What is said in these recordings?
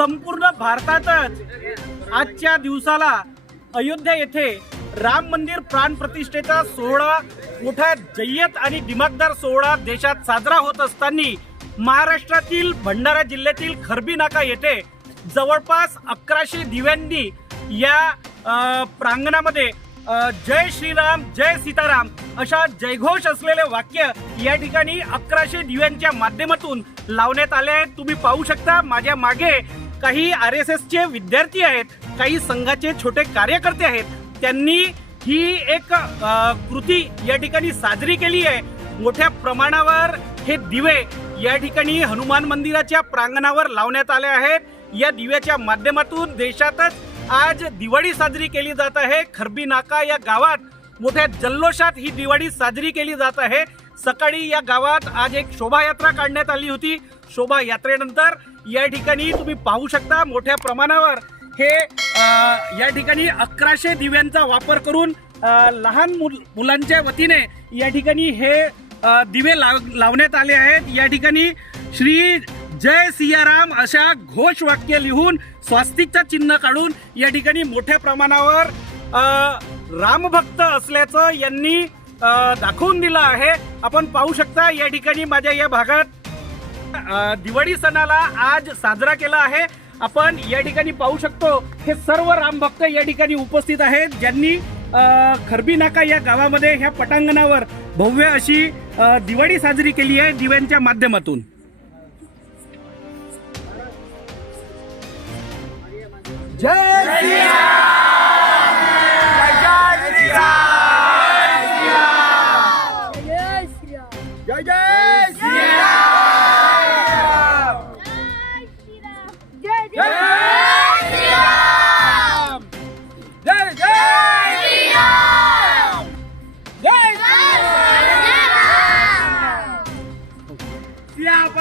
संपूर्ण भारतातच आजच्या दिवसाला अयोध्या येथे राम मंदिर प्राण प्रतिष्ठेचा सोहळा मोठा जय्यत आणि दिमागदार सोहळा देशात साजरा होत असताना महाराष्ट्रातील भंडारा जिल्ह्यातील खरबी नाका येथे जवळपास अकराशे दिव्यांनी या प्रांगणामध्ये जय श्रीराम जय सीताराम अशा जयघोष असलेले वाक्य या ठिकाणी अकराशे दिव्यांच्या माध्यमातून लावण्यात आले आहेत तुम्ही पाहू शकता माझ्या मागे काही आर एस एसचे विद्यार्थी आहेत काही संघाचे छोटे कार्यकर्ते आहेत त्यांनी ही एक कृती या ठिकाणी साजरी केली आहे. मोठ्या प्रमाणावर हे दिवे या ठिकाणी हनुमान मंदिराच्या प्रांगणावर लावण्यात आले आहेत. या दिव्याच्या माध्यमातून देशातच आज दिवाळी साजरी केली जात आहे. खरबी नाका या गावात मोठ्या जल्लोषात ही दिवाळी साजरी केली जात आहे. सकाळी या गावात आज एक शोभायात्रा काढण्यात आली होती. शोभायात्रेनंतर या ठिकाणी तुम्ही पाहू शकता मोठ्या प्रमाणावर हे या ठिकाणी अकराशे दिव्यांचा वापर करून लहान मुल मुलांच्या वतीने या ठिकाणी हे दिवे लाव लावण्यात आले आहेत. या ठिकाणी श्री जय सियाराम अशा घोष वाक्य लिहून स्वास्तिकचं चिन्ह काढून या ठिकाणी मोठ्या प्रमाणावर रामभक्त असल्याचं यांनी दाखवून दिलं आहे. आपण पाहू शकता या ठिकाणी माझ्या या भागात दिवाळी सणाला आज साजरा केला आहे. आपण या ठिकाणी पाहू शकतो हे सर्व रामभक्त या ठिकाणी उपस्थित आहेत ज्यांनी खरबी नाका या गावामध्ये ह्या पटांगणावर भव्य अशी दिवाळी साजरी केली आहे दिव्यांच्या माध्यमातून. जय जय श्रीराम! जय जय जय जय जय श्रीराम जय श्रीराम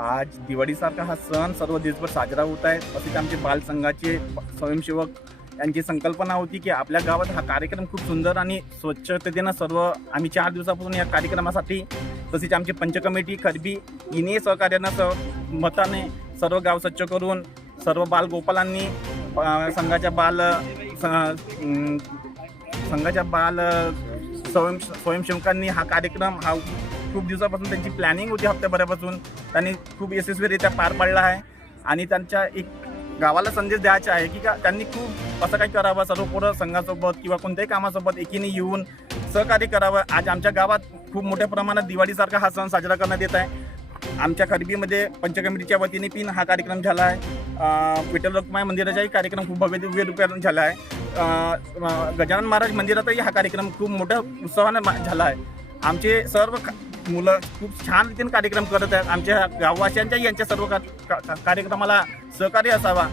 आज दिवाळीसारखा हा सण सर्व देशभर साजरा होत आहे. तसेच आमचे बाल संघाचे स्वयंसेवक यांची संकल्पना होती की आपल्या गावात हा कार्यक्रम खूप सुंदर आणि स्वच्छतेनं सर्व आम्ही चार दिवसापासून या कार्यक्रमासाठी तसेच आमची पंच कमिटी खरबी हिने सहकार्यानं स मताने सर्व गाव स्वच्छ करून सर्व बालगोपालांनी गोपालांनी संघाच्या बाल स- संघाच्या बाल स्वयं स्वयंसेवकांनी हा कार्यक्रम हा खूप दिवसापासून त्यांची प्लॅनिंग होती हप्त्याभरापासून. त्यांनी खूप यशस्वीरित्या पार पाडला आहे. आणि त्यांच्या एक गावाला संदेश द्यायचा आहे की का त्यांनी खूप असं काही करावं सर्व पोरं संघासोबत किंवा कोणत्याही कामासोबत एकीने येऊन सहकार्य करावं. आज आमच्या गावात खूप मोठ्या प्रमाणात दिवाळीसारखा हा सण साजरा करण्यात येत आहे. आमच्या खरबीमध्ये पंचकमिटीच्या वतीने पिन हा कार्यक्रम झाला आहे. विठ्ठल रखुमाई मंदिराचाही कार्यक्रम खूप भव्य दिव्य रूपाने झाला आहे. गजानन महाराज मंदिरातही हा कार्यक्रम खूप मोठ्या उत्सवाने मा- झाला आहे. आमचे सर्व मुलं खूप छान रीतीने कार्यक्रम करत आहेत. आमच्या गाववासियांच्याही यांच्या सर्व का- का- का- कार्यक्रमाला सहकार्य असावा.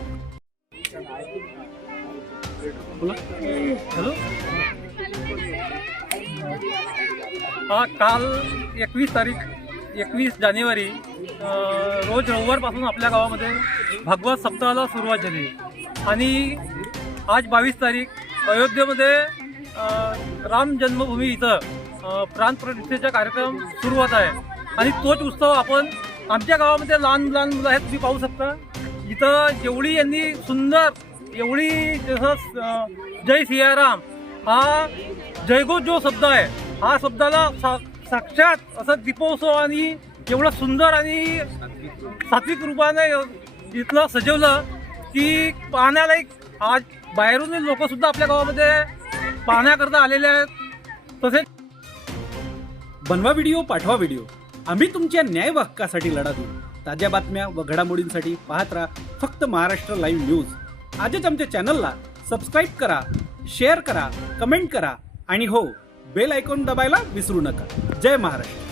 हा काल एकवीस तारीख एकवीस जानेवारी रोज रविवारपासून आपल्या गावामध्ये भागवत सप्ताहाला सुरुवात झाली. आणि आज बावीस तारीख अयोध्येमध्ये राम जन्मभूमी इथं प्राण प्रतिष्ठेचा कार्यक्रम सुरुवात आहे. आणि तोच उत्सव आपण आमच्या गावामध्ये लहान लहान मुलं आहेत तुम्ही पाहू शकता. इथं जेवढी यांनी सुंदर एवढी जसं जय सियाराम हा जयगो जो शब्द आहे. हा शब्दाला सा साक्षात असं दीपोत्सव आणि एवढं सुंदर आणि सात्विक रूपाने इथलं सजवलं की पाहण्याला एक आज बाहेरून लोकसुद्धा आपल्या गावामध्ये पाहण्याकरता आलेले आहेत. तसेच बनवा व्हिडिओ पाठवा व्हिडिओ. आम्ही तुमच्या न्याय व हक्कासाठी लढा देऊ ताज्या बातम्या व घडामोडींसाठी पाहत राहा फक्त महाराष्ट्र लाईव्ह न्यूज. आजच आमच्या चॅनलला सबस्क्राईब करा शेअर करा कमेंट करा आणि हो बेल आयकॉन दबायला विसरू नका. जय महाराष्ट्र.